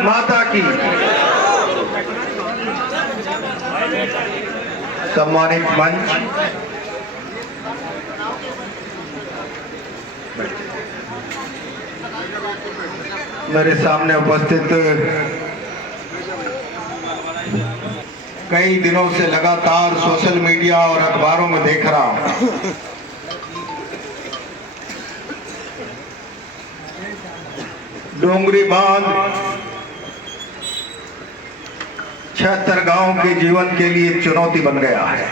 माता की। सम्मानित मंच, मेरे सामने उपस्थित कई दिनों से लगातार सोशल मीडिया और अखबारों में देख रहा हूं, डोंगरी बांध 76 गांव के जीवन के लिए चुनौती बन गया है।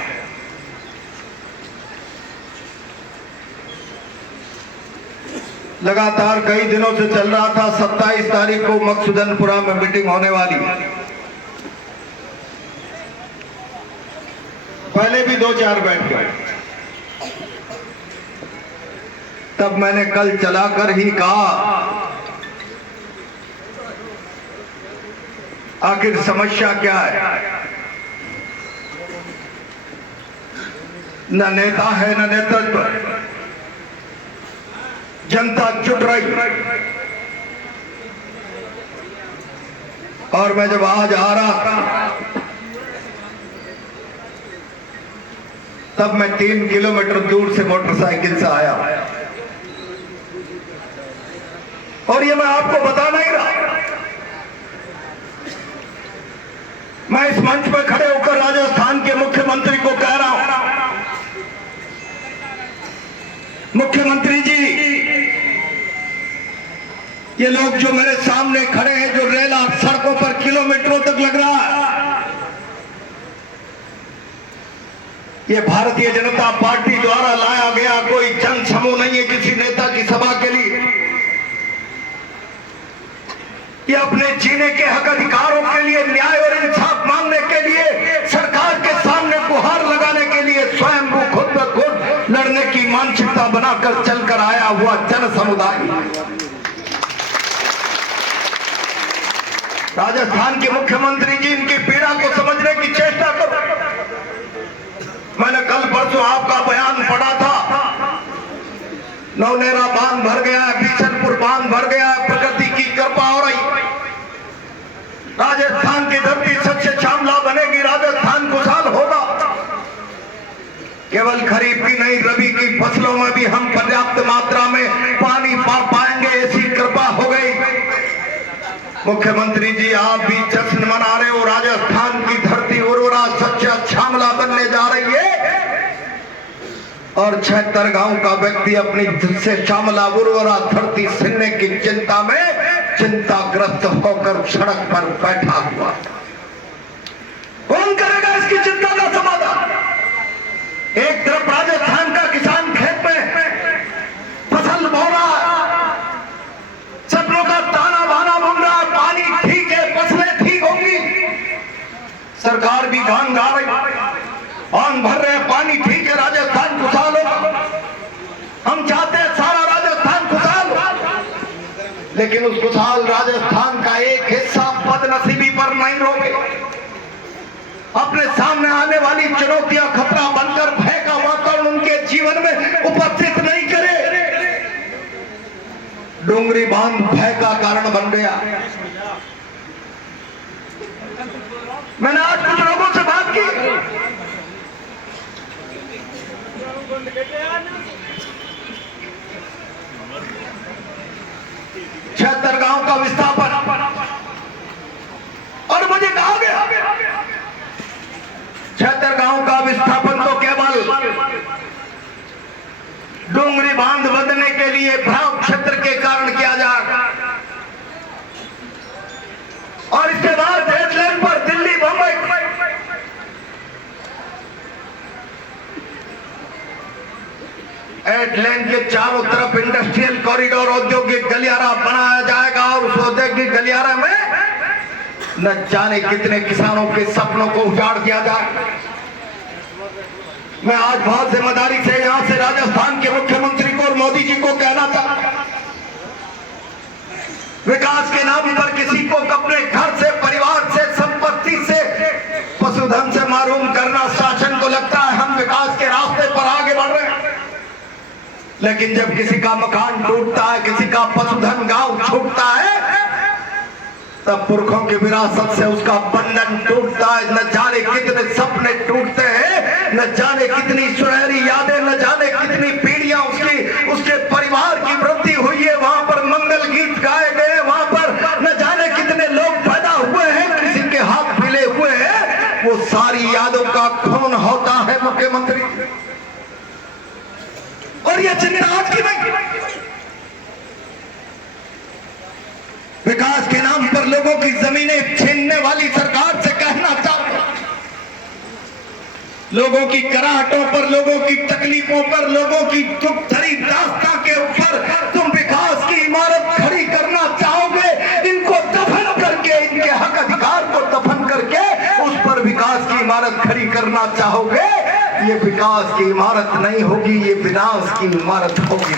लगातार कई दिनों से चल रहा था। 27 तारीख को मकसूदनपुरा में मीटिंग होने वाली, पहले भी 2-4 बैठ गए। तब मैंने कल चलाकर ही कहा, आखिर समस्या क्या है? न नेता है न नेतृत्व, जनता जुट रही। और मैं जब आज आ रहा था, तब मैं 3 किलोमीटर दूर से मोटरसाइकिल से आया। और ये मैं आपको बता नहीं रहा, मैं इस मंच पर खड़े होकर राजस्थान के मुख्यमंत्री को कह रहा हूं, मुख्यमंत्री जी, ये लोग जो मेरे सामने खड़े हैं, जो रेला सड़कों पर किलोमीटरों तक लग रहा है, ये भारतीय जनता पार्टी द्वारा लाया गया कोई जन समूह नहीं है किसी नेता की सभा के लिए। ये अपने जीने के हक अधिकारों के लिए, न्याय और इंसाफ मांगने के लिए, सरकार के सामने गुहार लगाने के लिए स्वयं को खुद ब खुद लड़ने की मानसिकता बनाकर चलकर आया हुआ जन समुदाय। राजस्थान के मुख्यमंत्री जी, इनकी पीड़ा को समझने की चेष्टा करो। मैंने कल परसों आपका बयान पढ़ा था, नवनेरा बांध भर गया है, बिशनपुर बांध भर गया है, प्रकृति की कृपा हो रही, राजस्थान की धरती सच्चे श्यामला बनेगी, राजस्थान खुशहाल होगा। केवल खरीफ की नहीं, रबी की फसलों में भी हम पर्याप्त मात्रा में पानी पा पाएंगे, ऐसी कृपा हो गई। मुख्यमंत्री जी, आप भी जश्न मना रहे हो, राजस्थान की धरती उर्वरा सच्चा श्यामला बनने जा रही है। और 76 गांव का व्यक्ति अपनी से श्यामला उर्वरा धरती छीनने की चिंता में चिंताग्रस्त होकर सड़क पर बैठा हुआ। कौन करेगा इसकी चिंता का समाधान? एक तरफ राजस्थान का किसान खेत में फसल बो रहा है, सपनों का ताना बाना बुन रहा है, पानी ठीक है, फसलें ठीक होंगी, सरकार भी गान गा रही, आन भर रहे, पानी ठीक है, राजस्थान खुशहाल होगा। हम चाहते हैं सारा राजस्थान खुशहाल हो, लेकिन उस खुशहाल राजस्थान का एक हिस्सा बदनसीबी पर नहीं रोके, अपने सामने आने वाली चुनौतियां खतरा बनकर, भय का वातावरण उनके जीवन में उपस्थित नहीं करे। डोंगरी बांध भय का कारण बन गया। मैंने आज कुछ लोगों से बात की, 76 गांव का विस्थापन, और मुझे कहा गया 76 गांव का विस्थापन तो केवल डोंगरी बांध बंधने के लिए भ्राव क्षेत्र के कारण किया जाएगा, और इसके बाद हेडलाइन पर दिल्ली, बंबई, हेडलाइन के चारों तरफ इंडस्ट्रियल कॉरिडोर, औद्योगिक गलियारा बनाया जाएगा, और उस औद्योगिक गलियारा में न जाने कितने किसानों के सपनों को उजाड़ दिया जाए। मैं आज बहुत जिम्मेदारी से यहां से राजस्थान के मुख्यमंत्री को और मोदी जी को कहना चाहता, विकास के नाम पर किसी को अपने घर से, परिवार से, संपत्ति से, पशुधन से महरूम करना शासन को लगता है हम विकास के रास्ते पर आगे बढ़ रहे हैं। लेकिन जब किसी का मकान टूटता है, किसी का पशुधन गांव छूटता है, तब पुरखों की विरासत से उसका बंधन टूटता है। न जाने कितने सपने टूटते हैं, न जाने कितनी सुनहरी यादें, न जाने कितनी पीढ़ियां उसके परिवार की वृद्धि हुई है। वहां पर मंगल गीत गाए गए, वहां पर न जाने कितने लोग पैदा हुए हैं, किसी के हाथ मिले हुए हैं। वो सारी यादों का खून होता है मुख्यमंत्री। और ये चिंता आज की नहीं, विकास के नाम पर लोगों की जमीनें छीनने वाली सरकार से कहना चाहता हूं, लोगों की कराहटों पर, लोगों की तकलीफों पर, लोगों की दुख भरी दास्तां के ऊपर तुम विकास की इमारत खड़ी करना चाहोगे। इनको दफन करके, इनके हक अधिकार को दफन करके उस पर विकास की इमारत खड़ी करना चाहोगे। ये विकास की इमारत नहीं होगी, ये विनाश की इमारत होगी।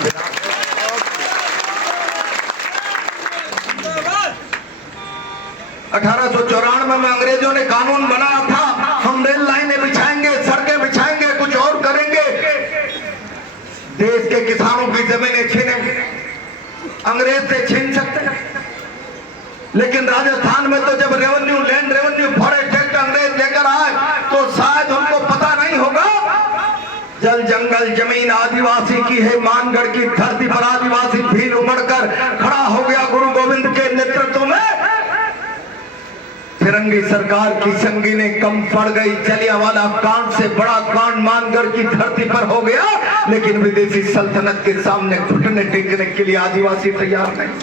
1894 में अंग्रेजों ने कानून बनाया था, हम रेल लाइनें बिछाएंगे, सड़कें बिछाएंगे, कुछ और करेंगे, देश के किसानों की जमीनें छीनेंगे। अंग्रेज से छीन सकते हैं, लेकिन राजस्थान में तो जब revenue, land revenue, forest act अंग्रेज लेकर आए तो शायद उनको पता नहीं होगा जल जंगल जमीन आदिवासी की है। मानगढ़ की धरती पर आदिवासी भीड़ उमड़कर खड़ा हो गया गुरु गोविंद के नेतृत्व में। फिरंगी सरकार की संगीनें कम पड़ गई। जलियांवाला कांड से बड़ा कांड मानगढ़ की धरती पर हो गया, लेकिन विदेशी सल्तनत के सामने घुटने टेकने के लिए आदिवासी तैयार नहीं।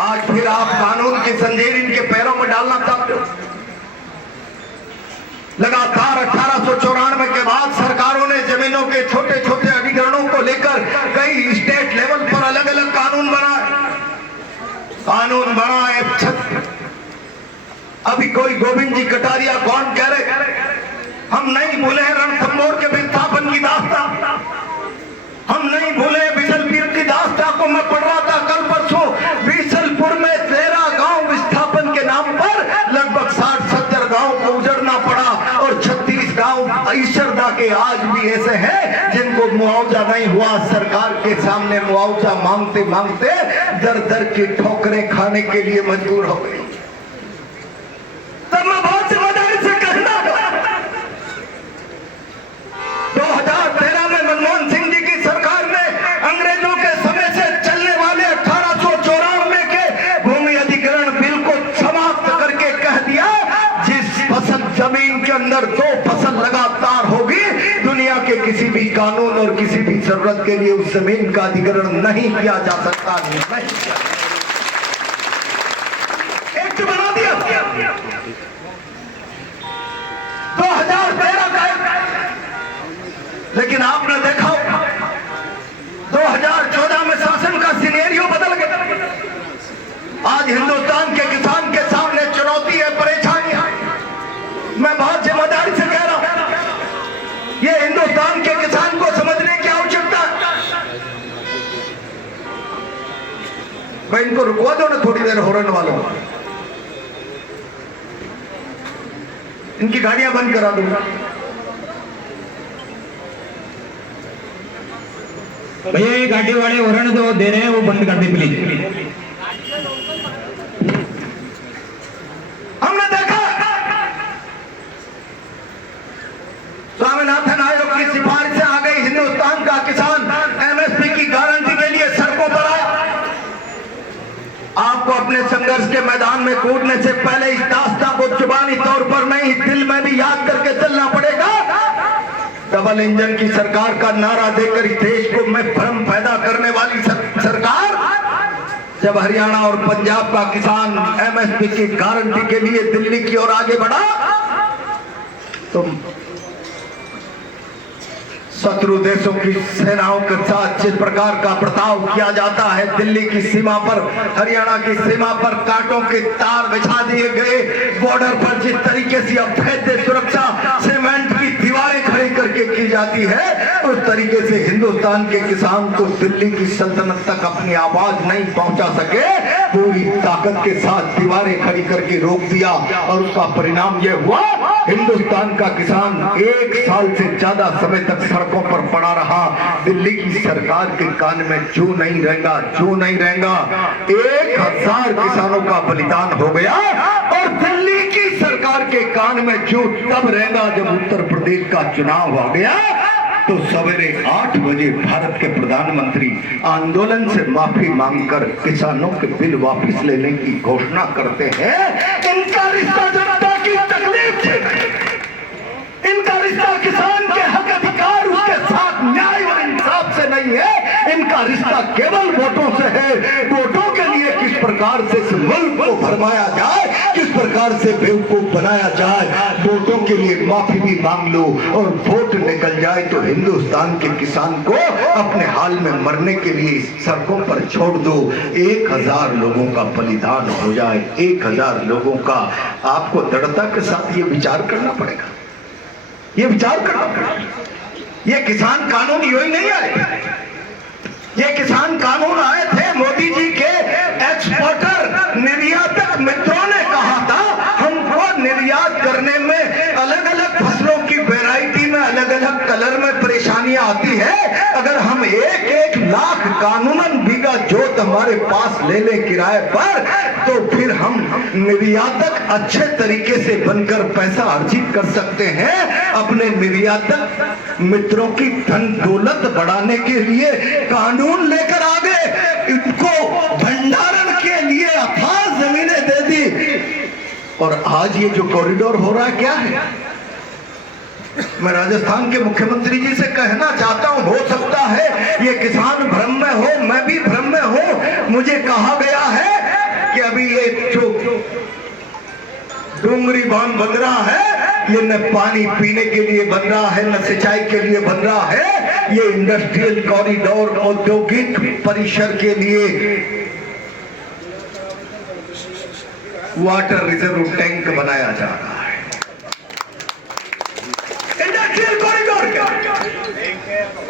आज फिर आप कानून की जंजीर इनके पैरों में डालना चाहते हो। लगातार 1894 के बाद सरकारों ने जमीनों के छोटे छोटे अधिग्रहणों को लेकर कई स्टेट लेवल पर अलग अलग कानून बनाए। अभी कोई गोविंद जी कटारिया कौन कह रहे, हम नहीं भूले रणथंभौर के विस्थापन की दास्तां, हम नहीं भूले बिजलपुर की दास्तां को। मैं पढ़ रहा था कल परसों, बिजलपुर में 13 गांव विस्थापन के नाम पर लगभग 60-70 गांव को उजड़ना पड़ा, और 36 गांव ईश्वरदा के आज भी ऐसे हैं जिनको मुआवजा नहीं हुआ। सरकार के सामने मुआवजा मांगते मांगते दर दर की ठोकरें खाने के लिए मजबूर हो गई। तब मैं बहुत जिम्मेदारी से कहना, 2013 में मनमोहन सिंह जी की सरकार ने अंग्रेजों के समय से चलने वाले 1894 के भूमि अधिग्रहण बिल को समाप्त करके कह दिया, जिस फसल जमीन के अंदर 2 फसल लगातार होगी, दुनिया के किसी भी कानून और किसी भी जरूरत के लिए उस जमीन का अधिग्रहण नहीं किया जा सकता। एक्ट बना दिया 2013 का, लेकिन आपने देखा 2014 में शासन का सिनेरियो बदल गया। आज हिंदुस्तान के किसान के सामने चुनौती है, परेशानियां। मैं बहुत जिम्मेदारी से कह रहा हूं, ये हिंदुस्तान के किसान को समझने की आवश्यकता है। मैं इनको रुकवा दो ना थोड़ी देर, हॉर्न वालों, इनकी गाड़ियां बंद करा दूंगा। भैया ये गाड़ी वाले हॉर्न जो दे रहे हैं वो बंद कर दे प्लीज। हमने देखा स्वामीनाथन आयोग की सिफारिशें आ गई, हिंदुस्तान का किसान एमएसपी की गारंटी के लिए सड़कों पर आया। आपको अपने संघर्ष के मैदान में कूदने से पहले इस दास्तां को जुबानी तौर पर नहीं, दिल में भी याद करके चलना पड़ेगा। डबल इंजन की सरकार का नारा देकर इस देश को में भ्रम पैदा करने वाली सरकार, जब हरियाणा और पंजाब का किसान एमएसपी की गारंटी के लिए दिल्ली की ओर आगे बढ़ा, तो शत्रु देशों की सेनाओं के साथ जिस प्रकार का बर्ताव किया जाता है, दिल्ली की सीमा पर, हरियाणा की सीमा पर कांटों के तार बिछा दिए गए, बॉर्डर पर जिस तरीके से अवैध सुरक्षा सीमेंट की दीवारें खड़ी करके की जाती है, उस तरीके से हिंदुस्तान के किसान को दिल्ली की सल्तनत तक अपनी आवाज नहीं पहुंचा सके, पूरी ताकत के साथ दीवारें खड़ी करके रोक दिया। और उसका परिणाम यह हुआ, हिंदुस्तान का किसान 1 साल से ज्यादा समय तक सड़कों पर पड़ा रहा। दिल्ली की सरकार के कान में जू नहीं रहेगा, जू नहीं रहेगा। 1000 किसानों का बलिदान हो गया। और दिल्ली की सरकार के कान में जू तब रहेगा जब उत्तर प्रदेश का चुनाव हो गया तो सवेरे 8 बजे भारत के प्रधानमंत्री आंदोलन से माफी मांगकर किसानों के बिल वापस लेने की घोषणा करते हैं। इनका रिश्ता जनता की तकलीफ से, इनका रिश्ता किसान के हक अधिकार उसके साथ न्याय और इंसाफ से नहीं है। इनका रिश्ता केवल वोटों से है। वोटों के लिए किस प्रकार से इस मुल्क को भरमाया जाए, किस प्रकार से बेवकूफ बनाया जाए, वोटों के लिए माफी भी मांग लो और वोट निकल जाए तो हिंदुस्तान के किसान को अपने हाल में मरने के लिए सड़कों पर छोड़ दो। 1000 लोगों का बलिदान हो जाए, 1000 लोगों का। आपको दृढ़ता के साथ ये विचार करना पड़ेगा, ये विचार करना पड़ेगा। ये किसान कानून यूं ही नहीं आए, ये किसान कानून आए थे मोदी जी के एक्सपोर्टर निर्यातक मित्रों ने कहा था हमको निर्यात करने में अलग अलग फसलों की वैरायटी में अलग अलग कलर में परेशानियां आती है। अगर हम 1-1 लाख कानूनन बीघा जोत हमारे पास ले लें किराए पर, तो फिर हम निर्यातक अच्छे तरीके से बनकर पैसा अर्जित कर सकते हैं। अपने निर्यातक मित्रों की धन दौलत बढ़ाने के लिए कानून लेकर आ गए, इनको भंडारण के लिए अथाह जमीनें दे दी। और आज ये जो कॉरिडोर हो रहा है क्या है? मैं राजस्थान के मुख्यमंत्री जी से कहना चाहता हूं, हो सकता है ये किसान भ्रम में हो, मैं भी भ्रम में हूं। मुझे कहा गया है कि अभी ये जो डूंगरी बांध बन रहा है, ये न पानी पीने के लिए बन रहा है न सिंचाई के लिए बन रहा है, ये इंडस्ट्रियल कॉरिडोर औद्योगिक परिसर के लिए वाटर रिजर्व टैंक बनाया जा रहा है। इंडस्ट्रियल कॉरिडोर क्या,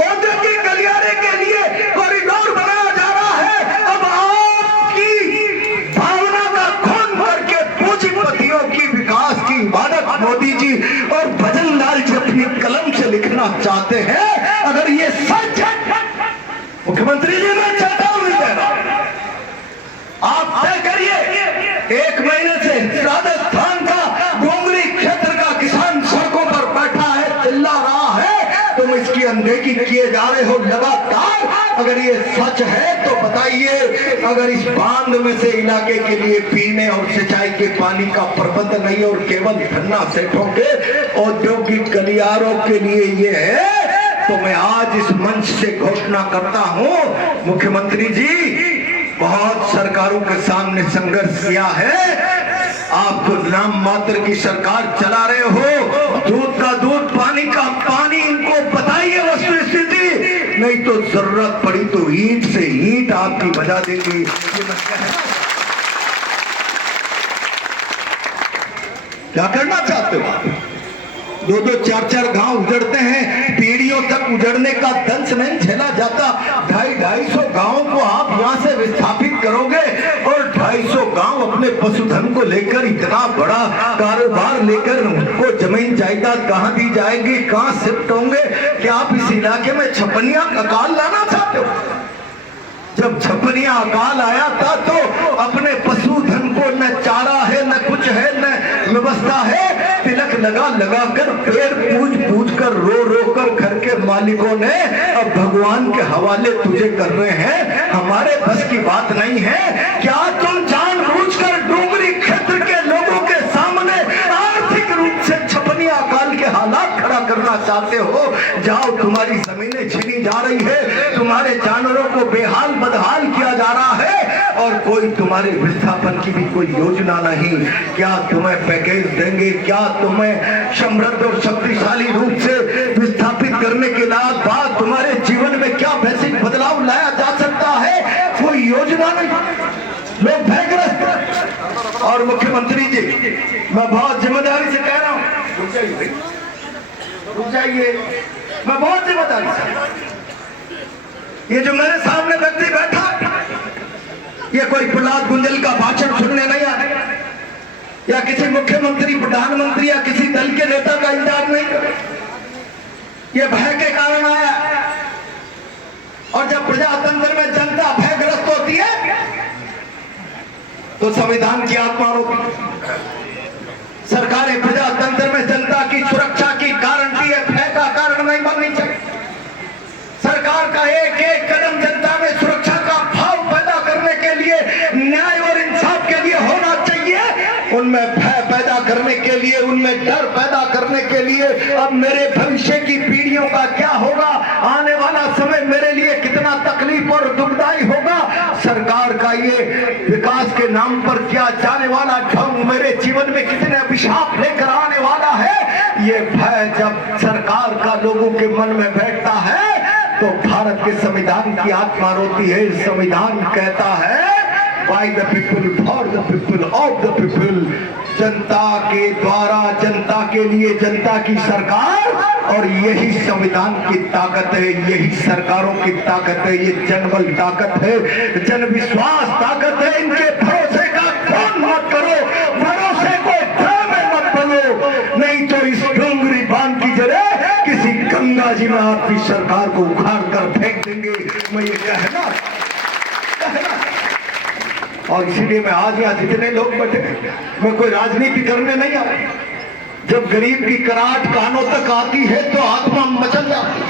औद्योगिक गलियारे के लिए कॉरिडोर बनाया जा रहा है। अब आपकी भावना का खून करके पूंजीपतियों की विकास की इबादत मोदी जी और भजन लाल जी अपनी कलम से लिखना चाहते हैं। अगर ये सच है, मुख्यमंत्री जी मैं चाहता हूं नहीं कह रहा, आप तय करिए। 1 महीने से राजस्थान का डोंगरी क्षेत्र का किसान सड़कों पर बैठा है, चिल्ला रहा है, तुम इसकी अनदेखी किए जा रहे हो लगातार। अगर ये सच है तो बताइए, अगर इस बांध में से इलाके के लिए पीने और सिंचाई के पानी का प्रबंध नहीं और केवल धन्ना सेठों के औद्योगिक गलियारों के लिए ये है, तो मैं आज इस मंच से घोषणा करता हूं, मुख्यमंत्री जी बहुत सरकारों के सामने संघर्ष किया है, आप तो नाम मात्र की सरकार चला रहे हो। दूध का दूध, पानी का पानी, इनको बताइए वस्तु स्थिति, नहीं तो जरूरत पड़ी तो ईंट से ईंट आपकी बजा देंगे। ये मैं कहना, क्या करना चाहते हो? 2-2, 4-4 गांव उजड़ते हैं, पीढ़ियों तक उजड़ने का दंश नहीं झेला जाता। 250-250 गांवों को आप यहाँ से विस्थापित करोगे और 250 गांव अपने पशुधन को लेकर इतना बड़ा कारोबार लेकर उनको जमीन जायदाद कहाँ दी जाएगी, कहाँ शिफ्ट होंगे? क्या आप इस इलाके में छपनिया अकाल लाना चाहते हो? जब छपनिया अकाल आया था तो अपने पशुधन को न चारा है, न कुछ है, न व्यवस्था है, तिलक लगा लगा कर, पैर पूज कर, रो कर घर के मालिकों ने अब भगवान के हवाले तुझे कर रहे हैं। हमारे बस की बात नहीं है। क्या तुम जानबूझकर डोंगरी क्षेत्र के लोगों के सामने आर्थिक रूप से छपनिया अकाल के हालात खड़ा करना चाहते हो? जाओ, तुम्हारी जमीनें छीनी जा रही है, तुम्हारे जानवरों को बेहाल बदहाल किया जा रहा है और कोई तुम्हारे विस्थापन की भी कोई योजना नहीं। क्या तुम्हें पैकेज देंगे? क्या तुम्हें समृद्ध और शक्तिशाली रूप से विस्थापित करने के बाद तुम्हारे जीवन में क्या वैश्विक बदलाव लाया जा सकता है? कोई योजना नहीं, लोग भयग्रस्त। और मुख्यमंत्री जी, मैं बहुत जिम्मेदारी से कह रहा हूं, रुक जाइए, मैं बहुत जिम्मेदारी से, ये जो मेरे सामने व्यक्ति बैठा, ये कोई प्रहलाद गुंजल का भाषण सुनने नहीं आया, या किसी मुख्यमंत्री, प्रधानमंत्री या किसी दल के नेता का इंतजार नहीं कर, ये भय के कारण आया। और जब प्रजातंत्र में जनता भयग्रस्त होती है तो संविधान की आत्मा रोती है। सरकारें प्रजातंत्र में जनता की सुरक्षा की गारंटी है, भय का कारण नहीं बननी चाहिए। सरकार का एक एक कदम जनता में सुरक्षा का भाव पैदा करने के लिए, न्याय और इंसाफ के लिए होना चाहिए। उनमें भय पैदा करने के लिए, उनमें डर पैदा करने के लिए, अब मेरे भविष्य की पीढ़ियों का क्या होगा, आने वाला समय मेरे लिए कितना तकलीफ और दुखदायी होगा, सरकार का ये विकास के नाम पर किया जाने वाला ढंग मेरे जीवन में कितने अभिशाप लेकर आने वाला है, ये भय जब सरकार का लोगों के मन में बैठता है तो भारत के संविधान की आत्मा रोती है। संविधान कहता है by the people, for the people, of the people, जनता के द्वारा, जनता के लिए, जनता की सरकार। और यही संविधान की ताकत है, यही सरकारों की ताकत है, ये जनबल ताकत है, जन विश्वास ताकत है। इनके भरोसे का कौन मत करो, भरोसे को ड्रामे मत बनो, नहीं तो इस डोंगरी बांध की जगह किसी गंगा जी में आपकी सरकार को उखाड़ कर फेंक देंगे। मैं ये कहना और इसीलिए मैं आज यहाँ जितने लोग बैठे, मैं कोई राजनीति करने नहीं आया। जब गरीब की कराहट कानों तक आती है तो आत्मा मचल जाती है।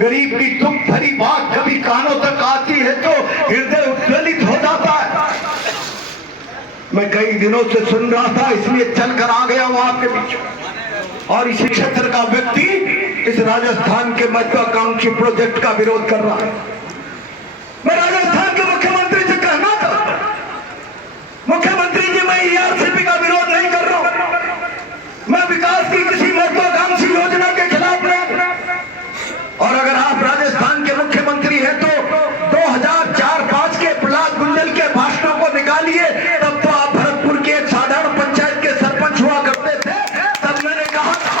गरीब की दुख भरी बात कभी कानों तक आती है तो हृदय उद्वेलित हो जाता है। मैं कई दिनों से सुन रहा था, इसलिए चलकर आ गया हूं आपके बीच। और इसी क्षेत्र का व्यक्ति इस राजस्थान के महत्वाकांक्षी प्रोजेक्ट का विरोध कर रहा है। मैं राजस्थान के मुख्यमंत्री से कहना चाहता हूं, मुख्यमंत्री जी, मैं ईआरसीपी का विरोध नहीं कर रहा हूं, मैं विकास की किसी महत्वाकांक्षी योजना के खिलाफ नहीं। और अगर आप राजस्थान के मुख्यमंत्री हैं तो 2004-5 के प्रहलाद गुंजल के भाषणों को निकालिए। तब तो आप भरतपुर के एक साधारण पंचायत के सरपंच हुआ करते थे। तब मैंने कहा था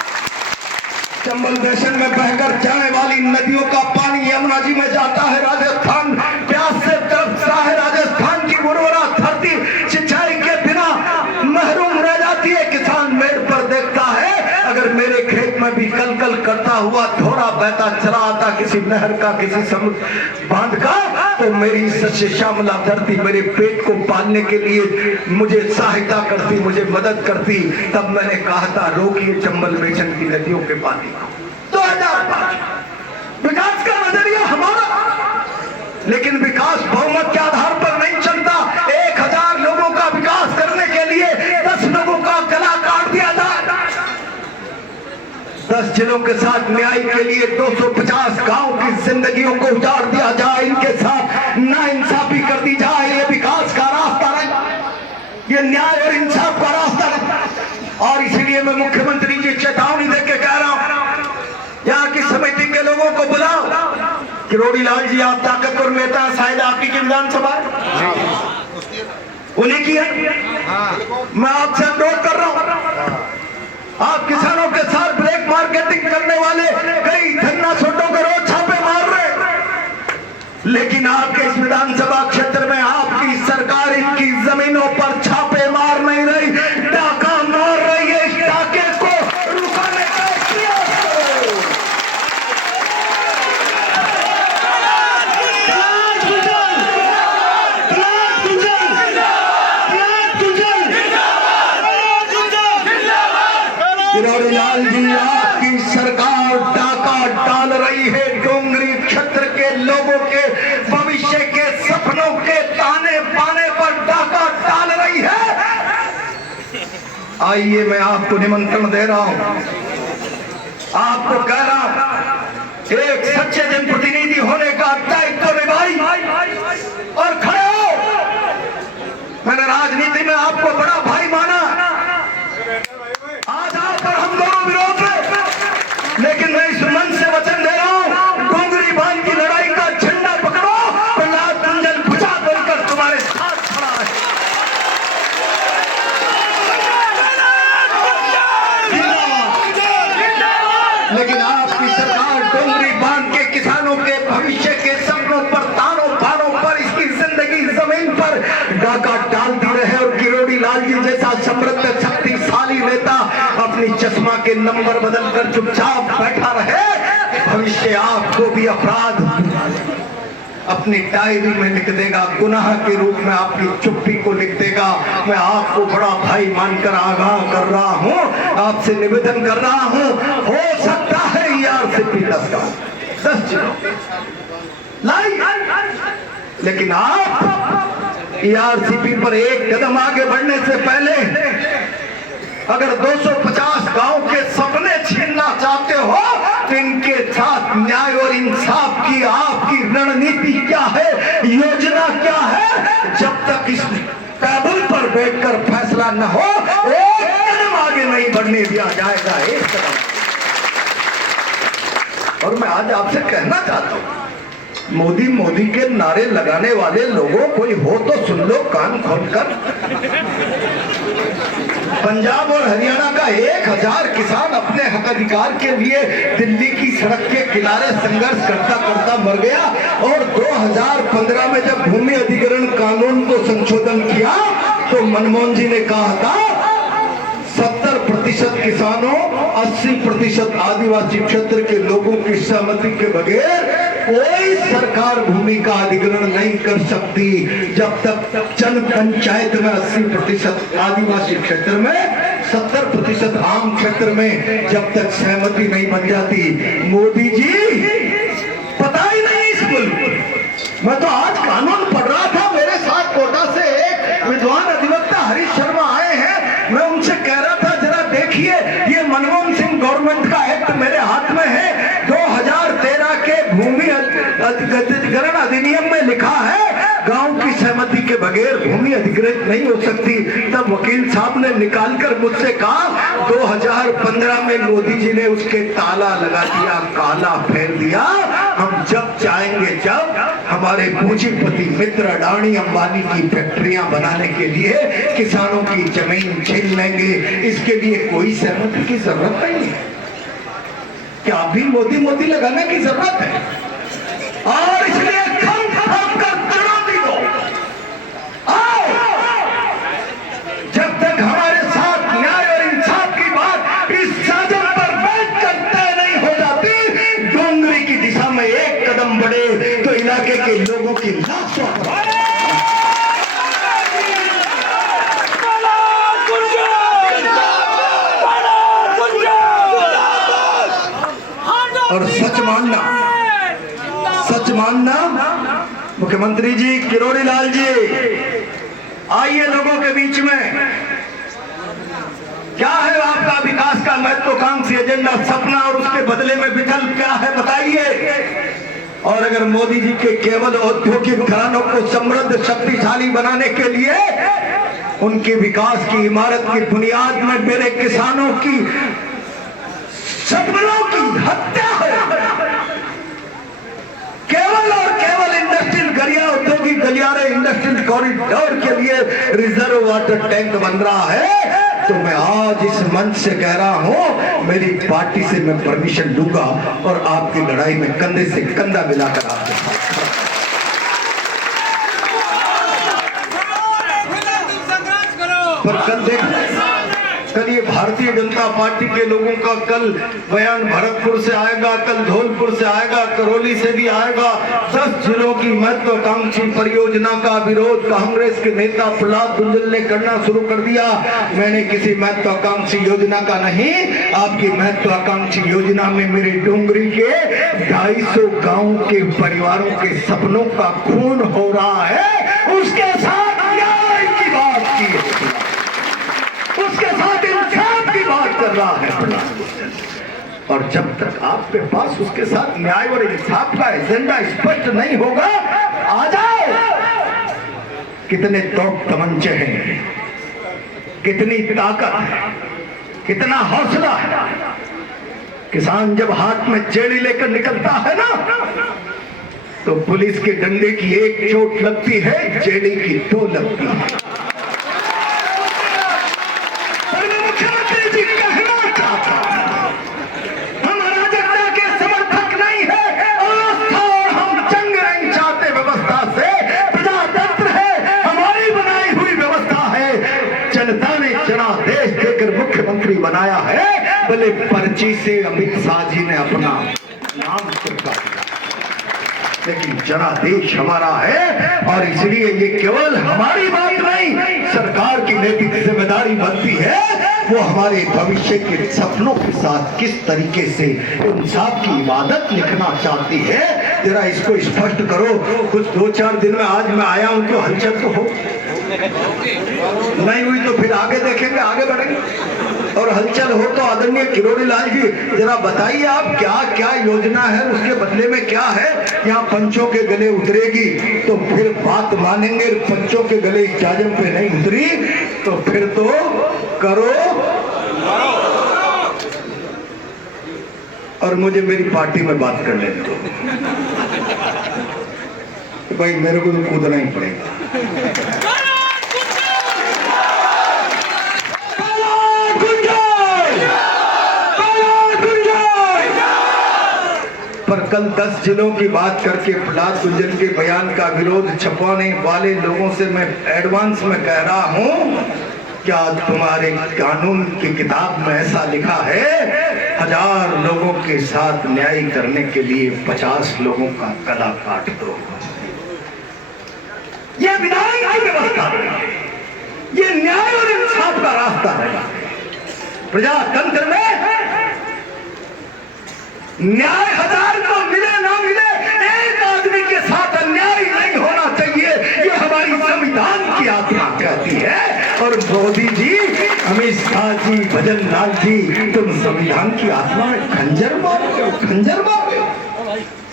चंबल बेसिन में बहकर जाने वाली नदियों का पानी यमुना जी में जाता है, राजस्थान प्यास से तरसता है, राजस्थान की उर्वरा धरती सिंचाई के बिना महरूम रह जाती है। किसान मेड़ पर देखता है, अगर मेरे खेत में भी कल कल करता हुआ थोड़ा बहता चला आता किसी नहर का, किसी समुद्र बांध का, तो मेरी सच्चे श्यामला धरती मेरे पेट को पालने के लिए मुझे सहायता करती, मुझे मदद करती। तब मैंने कहा था रोकिए चंबल बेसिन की नदियों के पानी को। 2005 विकास का नजरिया हमारा, लेकिन विकास बहुमत के आधार पर नहीं चलता। 1000 लोगों का विकास करने के लिए 10 लोगों का गला काट दिया जाए। 10 जिलों के साथ न्याय के लिए 250 गांव की जिंदगियों को उजाड़ दिया जाए, इनके साथ नाइंसाफी कर दी जाए। ये विकास का रास्ता नहीं, ये न्याय और इंसाफ का रास्ता नहीं। और इसीलिए मैं मुख्यमंत्री जी चेतावनी देके कह रहा हूं, यहाँ की समिति के लोगों को बुलाओ। किरोड़ी लाल जी, आप ताकतवर नेता, शायद आपकी की विधानसभा उन्हीं की है। मैं आपसे अनुरोध कर रहा हूं, आप किसानों के साथ ब्लैक मार्केटिंग करने वाले कई धन्ना छोटों को रोज छापे मार रहे, लेकिन आपके इस विधानसभा क्षेत्र में आपकी सरकार इनकी जमीनों पर छापे मार नहीं रही, डाका मार रही है। इस डाके को रुकाने का किरोड़ी लाल जी, आपकी सरकार डाका डाल रही है। डोंगरी क्षेत्र के लोगों के भविष्य के सपनों के ताने बाने पर डाका डाल रही है। आइए, मैं आपको निमंत्रण दे रहा हूं, आपको कह रहा हूं, एक सच्चे जनप्रतिनिधि होने का दायित्व निभाई और खड़े हो। मैंने राजनीति में आपको बड़ा भाई माना, आज आप और हम दोनों विरोध में, लेकिन मैं इस मंच से वचन दे रहा हूं, डोंगरी बांध की लड़ाई का झंडा पकड़ो, प्रहलाद गुंजल भुजा बनकर तुम्हारे साथ खड़ा है। जमीन पर डाका डालती रहे और किरोड़ी लाल जी जैसा समृद्ध शक्तिशाली नेता अपनी चश्मा के नंबर बदलकर चुपचाप बैठा रहे, भविष्य आपको भी अपराध अपनी डायरी में लिख देगा, गुनाह के रूप में आपकी चुप्पी को लिख देगा। मैं आपको बड़ा भाई मानकर आगाह कर रहा हूं, आपसे निवेदन कर रहा हूं, हो सकता है ERCP 10 लाई, लेकिन आप ERCP पर एक कदम आगे बढ़ने से पहले अगर 250 गांव के सपने छीनना चाहते हो तो इनके साथ न्याय और इंसाफ की आपकी रणनीति क्या है, योजना क्या है, जब तक इस टेबल पर बैठकर फैसला न हो एक कदम आगे नहीं बढ़ने दिया जाएगा, एक कदम। और मैं आज आपसे कहना चाहता हूं, मोदी मोदी के नारे लगाने वाले लोगों कोई हो तो सुन लो कान खोलकर। पंजाब और हरियाणा का 1000 किसान अपने हक अधिकार के लिए दिल्ली की सड़क के किनारे संघर्ष करता करता मर गया, और 2015 में जब भूमि अधिग्रहण कानून को संशोधन किया तो मनमोहन जी ने कहा था 70% किसानों, 80% आदिवासी क्षेत्र के लोगों की सहमति के बगैर कोई सरकार भूमि का अधिग्रहण नहीं कर सकती। जब तक जन पंचायत में 80% आदिवासी क्षेत्र में, 70% आम क्षेत्र में जब तक सहमति नहीं बन जाती। मोदी जी पता ही नहीं इस मुल्क। मैं तो आज कानून पढ़ रहा था, मेरे साथ कोटा से एक विद्वान अधिवक्ता हरीश शर्मा आए हैं, मैं उनसे कह रहा था जरा देखिए ये मनमोहन सिंह गवर्नमेंट का एक्ट मेरे हाथ में है, 2013 के भूमि अधिग्रहण अधिनियम में लिखा है गांव की सहमति के बगैर भूमि अधिग्रहित नहीं हो सकती। तब वकील साहब ने निकालकर मुझसे कहा 2015 में मोदी जी ने उसके ताला लगा दिया, काला फेर दिया। हम जब चाहेंगे जब हमारे पूंजीपति मित्र अडानी अंबानी की फैक्ट्रियां बनाने के लिए किसानों की जमीन छीन लेंगे, इसके लिए कोई सहमति की जरूरत नहीं है। क्या अभी मोदी मोदी लगाने की जरूरत है? और इसलिए चुनौती दो, आओ, जब तक हमारे साथ न्याय और इंसाफ की बात इस साजन पर बैठकर तय नहीं हो जाती, डोंगरी की दिशा में एक कदम बढ़े तो इलाके के लोगों की लाशों और सच मानना, मुख्यमंत्री जी, किरोड़ी लाल जी, आइए लोगों के बीच में। क्या है आपका विकास का महत्वाकांक्षी एजेंडा, सपना, और उसके बदले में विकल्प क्या है बताइए। और अगर मोदी जी के केवल औद्योगिक घरानों को समृद्ध शक्तिशाली बनाने के लिए उनके विकास की इमारत की बुनियाद में मेरे किसानों की सपनों की हत्या है, केवल और केवल इंडस्ट्रियल गलिया, औद्योगिक गलियारे, इंडस्ट्रियल कॉरिडोर के लिए रिजर्व वाटर टैंक बन रहा है, तो मैं आज इस मंच से कह रहा हूं, मेरी पार्टी से मैं परमिशन लूंगा और आपकी लड़ाई में कंधे से कंधा मिलाकर आपके साथ पर कल ये भारतीय जनता पार्टी के लोगों का कल बयान भरतपुर से आएगा, कल धौलपुर से आएगा, करौली से भी आएगा। 10 जिलों की महत्वाकांक्षी परियोजना का विरोध कांग्रेस के नेता प्रहलाद बुंदल ने करना शुरू कर दिया। मैंने किसी महत्वाकांक्षी योजना का नहीं, आपकी महत्वाकांक्षी योजना में मेरे डोंगरी के 250 गांव के परिवारों के सपनों का खून हो रहा है, उसके साथ न्याय की बात की है, उसके साथ इंसाफ की बात कर रहा है। और जब तक आपके पास उसके साथ न्याय और इंसाफ का एजेंडा स्पष्ट नहीं होगा, आ जाओ। कितने तोप तमंचे हैं, कितनी ताकत है, कितना हौसला है। किसान जब हाथ में चेड़ी लेकर निकलता है ना, तो पुलिस के डंडे की एक चोट लगती है, चेड़ी की 2 लगती है। जनता ने जनादेश देकर मुख्यमंत्री बनाया है, भले पर्ची से अमित शाह जी ने अपना नाम चिपका दिया, लेकिन जनादेश हमारा है। और इसलिए ये केवल हमारी बात नहीं, सरकार की नैतिक जिम्मेदारी बनती है वो हमारे भविष्य के सपनों के साथ किस तरीके से इंसाफ की इबादत लिखना चाहती है, जरा इसको स्पष्ट करो। कुछ 2-4 दिन में आज मैं आया हूं तो हलचल तो हो, नहीं हुई तो फिर आगे देखेंगे, आगे बढ़ेंगे। और हलचल हो तो आदरणीय किरोड़ी लाल जी जरा बताइए आप क्या क्या योजना है, उसके बदले में क्या है। यहाँ पंचों के गले उतरेगी तो फिर बात मानेंगे, पंचों के गले जाजम पे नहीं उतरी तो फिर तो करो। और मुझे मेरी पार्टी में बात करने दो भाई, मेरे को तो कूदना ही पड़ेगा। पर कल 10 जिलों की बात करके प्रहलाद गुंजन के बयान का विरोध छपवाने वाले लोगों से मैं एडवांस में कह रहा हूं, क्या तुम्हारे कानून की किताब में ऐसा लिखा है 1000 लोगों के साथ न्याय करने के लिए 50 लोगों का गला काट दो। ये विधान की व्यवस्था है, ये न्याय और इंसाफ का रास्ता है। प्रजातंत्र में न्याय 1000 को मिले ना मिले, एक आदमी के साथ अन्याय नहीं होना चाहिए, ये हमारी संविधान की आत्मा कहती है। और मोदी जी, अमित शाह जी, भजन लाल जी, तुम संविधान की आत्मा में खंजर मारते हो, खंजर मारते हो।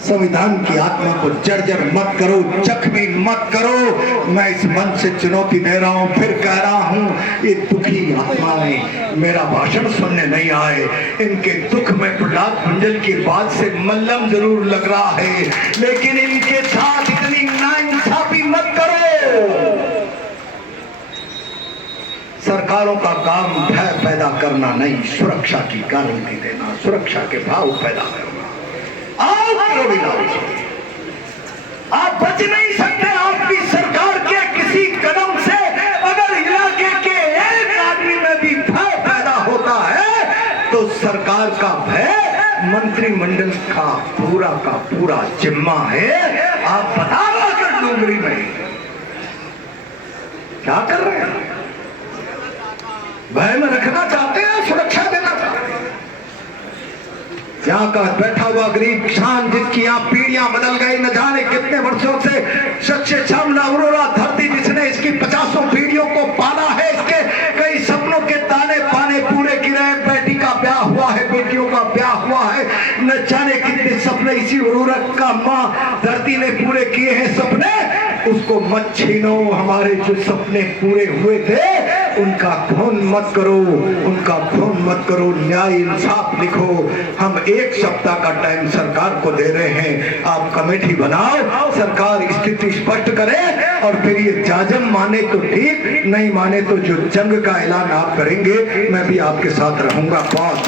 संविधान की आत्मा को जर्जर मत करो, जख्मी मत करो। मैं इस मंच से चुनौती दे रहा हूं, फिर कह रहा हूं, ये दुखी आत्माएं मेरा भाषण सुनने नहीं आए, इनके दुख में प्रहलाद गुंजन की बात से मल्लम जरूर लग रहा है, लेकिन इनके साथ इतनी नाइंसाफी मत करो। सरकारों का काम भय पैदा करना नहीं, सुरक्षा की गारंटी देना, सुरक्षा के भाव पैदा करना। आप बच नहीं सकते आपकी सरकार के किसी कदम से। अगर इलाके के एक आदमी में भी भय पैदा होता है तो सरकार का भय मंत्रिमंडल का पूरा जिम्मा है। आप बताओ अगर डूंगरी में क्या कर रहे हैं, भय में रखना चाहते हैं, सुरक्षा देना चाहते हैं। यहाँ का बैठा हुआ गरीब किसान जिसकी यहाँ पीढ़ियां बदल गई, न जाने कितने वर्षों से सच्चे श्यामला अरोड़ा धरती जिसने इसकी 50 पीढ़ियों को पाला है, इसके कई सपनों के ताने पाने पूरे किए, बेटी का ब्याह हुआ है, बेटियों का ब्याह हुआ है, न जाने कितने सपने इसी उर्वरक का माँ धरती ने पूरे किए हैं सपने। उसको मत छीनो, हमारे जो सपने पूरे हुए थे उनका खून मत करो, उनका खून मत करो, न्याय इंसाफ लिखो। हम 1 सप्ताह का टाइम सरकार को दे रहे हैं, आप कमेटी बनाओ, सरकार स्थिति स्पष्ट करे और फिर ये जाजम माने तो ठीक, नहीं माने तो जो जंग का ऐलान आप करेंगे मैं भी आपके साथ रहूंगा। बहुत